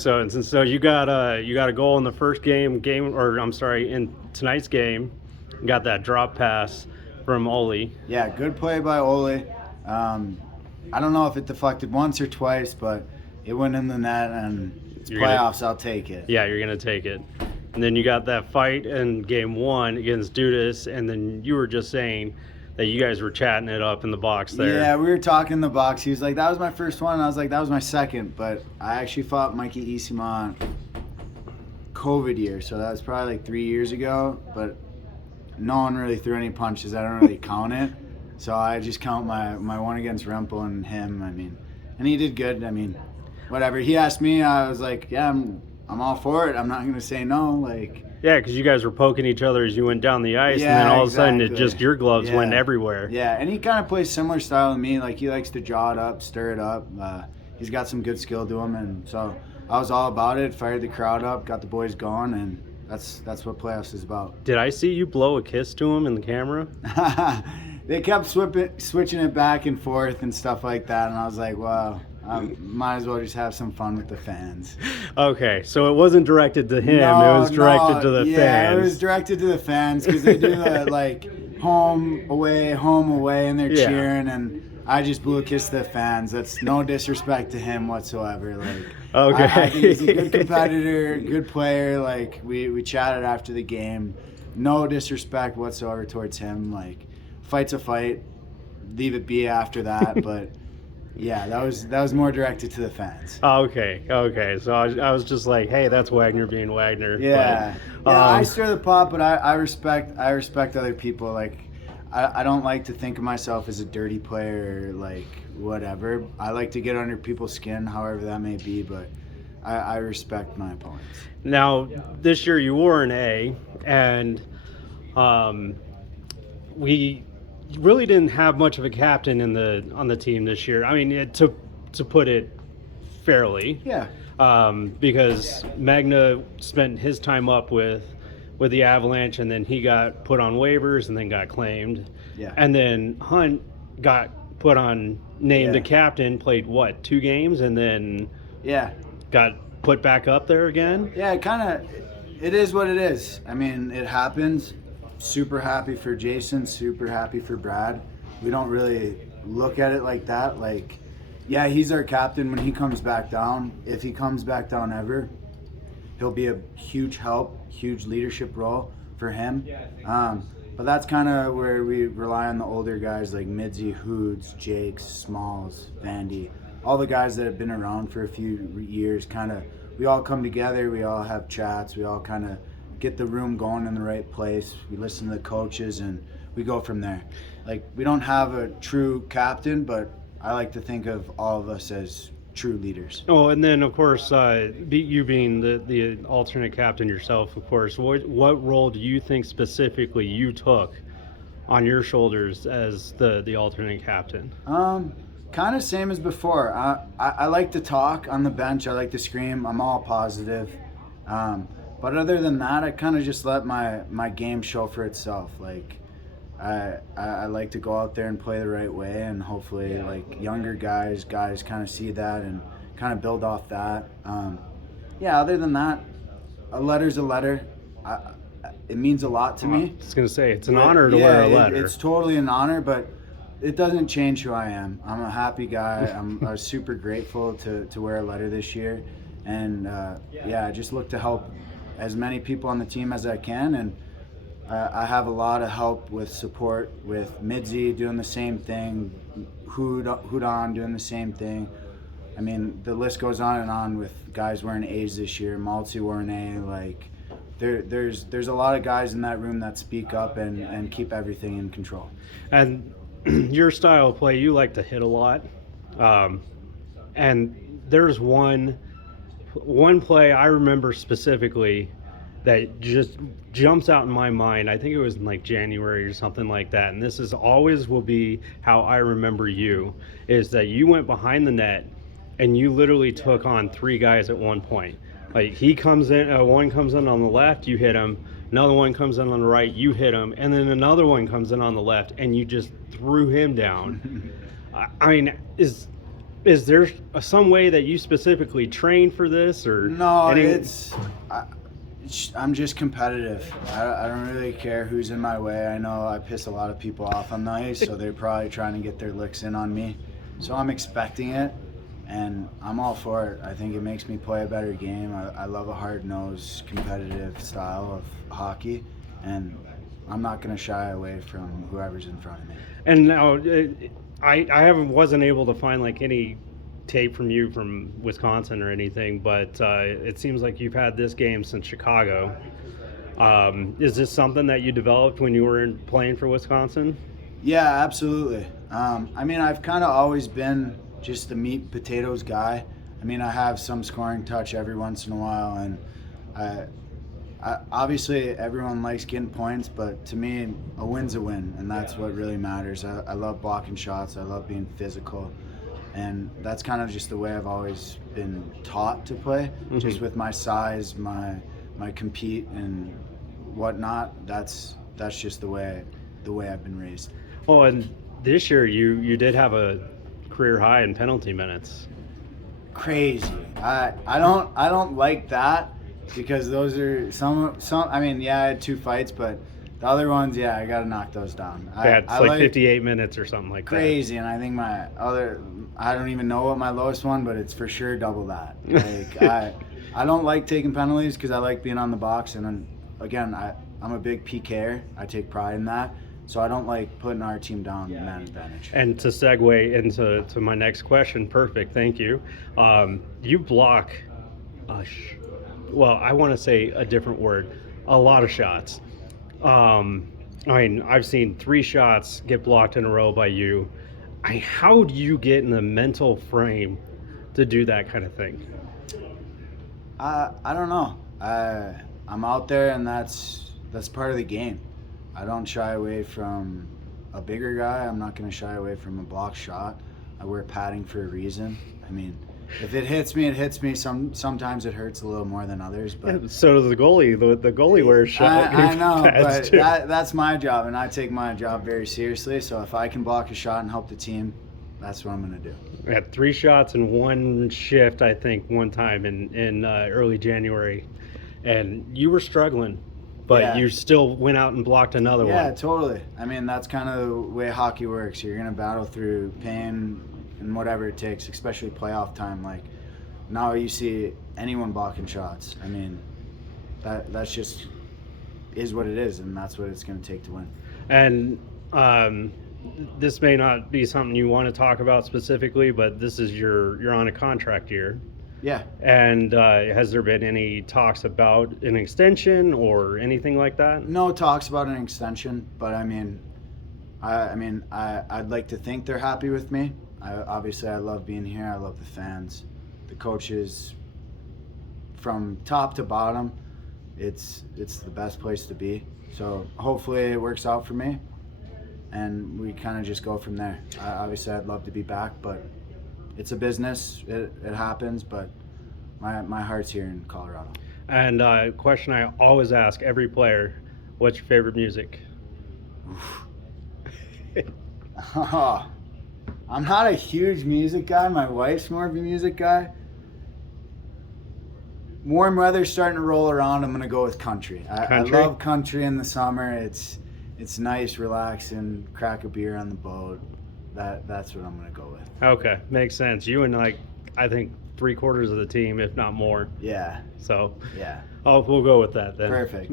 So you got a goal in the first in tonight's game. You got that drop pass from Ole. Yeah, good play by Ole. I don't know if it deflected once or twice, but it went in the net, and it's playoffs. I'll take it. Yeah, you're gonna take it. And then you got that fight in game 1 against Dudas, and then you were just saying that you guys were chatting it up in the box there. Yeah, we were talking in the box. He was like, "That was my first one." And I was like, "That was my second." But I actually fought Mikey Isima COVID year, so that was probably like 3 years ago. But no one really threw any punches. I don't really count it. So I just count my one against Rempel and him. I mean, and he did good. I mean, whatever. He asked me, I was like, "Yeah, I'm all for it. I'm not going to say no." Like, yeah, because you guys were poking each other as you went down the ice, and then all of a sudden your gloves went everywhere. Yeah, and he kind of plays similar style to me. Like, he likes to jaw it up, stir it up. He's got some good skill to him, and so I was all about it. Fired the crowd up, got the boys going, and that's what playoffs is about. Did I see you blow a kiss to him in the camera? They kept switching it back and forth and stuff like that, and I was like, wow. Might as well just have some fun with the fans. Okay, so it wasn't directed to him. It was directed to the fans. Yeah, it was directed to the fans because they do the like home away, and they're cheering, and I just blew a kiss to the fans. That's no disrespect to him whatsoever. Like, okay, I think he's a good competitor, good player. Like, we chatted after the game. No disrespect whatsoever towards him. Like, fight's a fight. Leave it be after that, but. Yeah, that was more directed to the fans. Okay. So I was just like, hey, that's Wagner being Wagner. Yeah, but, I stir the pot, but I respect other people. Like, I don't like to think of myself as a dirty player or like whatever. I like to get under people's skin, however that may be, but I respect my opponents. Now, this year you wore an A, and we really didn't have much of a captain on the team this year. I mean, to put it fairly. Yeah. Because Magna spent his time up with the Avalanche, and then he got put on waivers and then got claimed. Yeah. And then Hunt got put on named a captain, played 2 games, and then got put back up there again. Yeah, it is what it is. I mean, it happens. Super happy for Jason, super happy for Brad. We don't really look at it like that. Like, yeah, he's our captain when he comes back down. If he comes back down ever, he'll be a huge help, huge leadership role for him. But that's kind of where we rely on the older guys like Midzi, Hoods, Jakes, Smalls, Vandy, all the guys that have been around for a few years. We all come together, we all have chats, we all kind of get the room going in the right place. We listen to the coaches and we go from there. Like, we don't have a true captain, but I like to think of all of us as true leaders. Oh, and then of course, you being the alternate captain yourself, of course, what role do you think specifically you took on your shoulders as the alternate captain? Kind of same as before. I like to talk on the bench. I like to scream. I'm all positive. But other than that, I kind of just let my game show for itself. Like, I like to go out there and play the right way, and hopefully, like, younger guys kind of see that and kind of build off that. Other than that, a letter's a letter. It means a lot to me. I was going to say, it's an honor to wear a letter. It's totally an honor, but it doesn't change who I am. I'm a happy guy. I'm super grateful to wear a letter this year. And, I just look to help as many people on the team as I can, and I have a lot of help with support with Midzi doing the same thing, Hudon doing the same thing. I mean, the list goes on and on with guys wearing A's this year. Maltzy wore an A. Like, there's a lot of guys in that room that speak up and keep everything in control. And your style of play, you like to hit a lot, and there's one play I remember specifically that just jumps out in my mind. I think it was in like January or something like that, and this is always will be how I remember you, is that you went behind the net and you literally took on 3 guys at one point. Like, he comes in, one comes in on the left, you hit him, another one comes in on the right, you hit him, and then another one comes in on the left and you just threw him down. I mean, Is there some way that you specifically train for this, or No, any? I'm just competitive. I don't really care who's in my way. I know I piss a lot of people off on the ice, so they're probably trying to get their licks in on me. So I'm expecting it, and I'm all for it. I think it makes me play a better game. I love a hard-nosed, competitive style of hockey, and I'm not going to shy away from whoever's in front of me. And now, I haven't wasn't able to find like any tape from you from Wisconsin or anything, but it seems like you've had this game since Chicago. Is this something that you developed when you were playing for Wisconsin? Yeah, absolutely. I mean, I've kind of always been just the meat potatoes guy. I mean, I have some scoring touch every once in a while, and obviously everyone likes getting points, but to me, a win's a win, and that's what really matters. I love blocking shots. I love being physical, and that's kind of just the way I've always been taught to play. Just with my size, my compete and whatnot. That's just the way I've been raised. Oh, and this year you did have a career high in penalty minutes. Crazy. I don't like that, because those are some. I mean, yeah, I had 2 fights, but the other ones, yeah, I got to knock those down. Yeah, it's like 58 minutes or something like crazy, and I think I don't even know what my lowest one, but it's for sure double that. Like I don't like taking penalties because I like being on the box, and then again, I'm a big PKer. I take pride in that. So I don't like putting our team down in man advantage. And to segue into my next question, perfect, thank you. You block, well, I want to say a different word, a lot of shots. I mean, I've seen 3 shots get blocked in a row by you. How do you get in the mental frame to do that kind of thing? I don't know. I'm out there, and that's part of the game. I don't shy away from a bigger guy. I'm not going to shy away from a block shot. I wear padding for a reason. I mean, if it hits me, it hits me. Sometimes it hurts a little more than others. But so does the goalie. The goalie wears shot. I know, but that's my job, and I take my job very seriously. So if I can block a shot and help the team, that's what I'm going to do. I had 3 shots in one shift, I think, one time in early January, and you were struggling. But you still went out and blocked another one. Yeah, totally. I mean, that's kind of the way hockey works. You're going to battle through pain and whatever it takes, especially playoff time. Like, now you see anyone blocking shots. I mean, that's just is what it is, and that's what it's going to take to win. And this may not be something you want to talk about specifically, but this is you're on a contract year. Yeah. And has there been any talks about an extension or anything like that? No talks about an extension, but I'd like to think they're happy with me. Obviously, I love being here. I love the fans, the coaches. From top to bottom, it's the best place to be. So hopefully it works out for me, and we kind of just go from there. Obviously, I'd love to be back, but it's a business. It happens, but my heart's here in Colorado. And a question I always ask every player, what's your favorite music? I'm not a huge music guy. My wife's more of a music guy. Warm weather's starting to roll around. I'm going to go with country. I love country in the summer. It's nice, relaxing, crack a beer on the boat. That's what I'm going to go with. Okay, makes sense. You and I think 3/4 of the team, if not more. Yeah. So yeah. we'll go with that then. Perfect.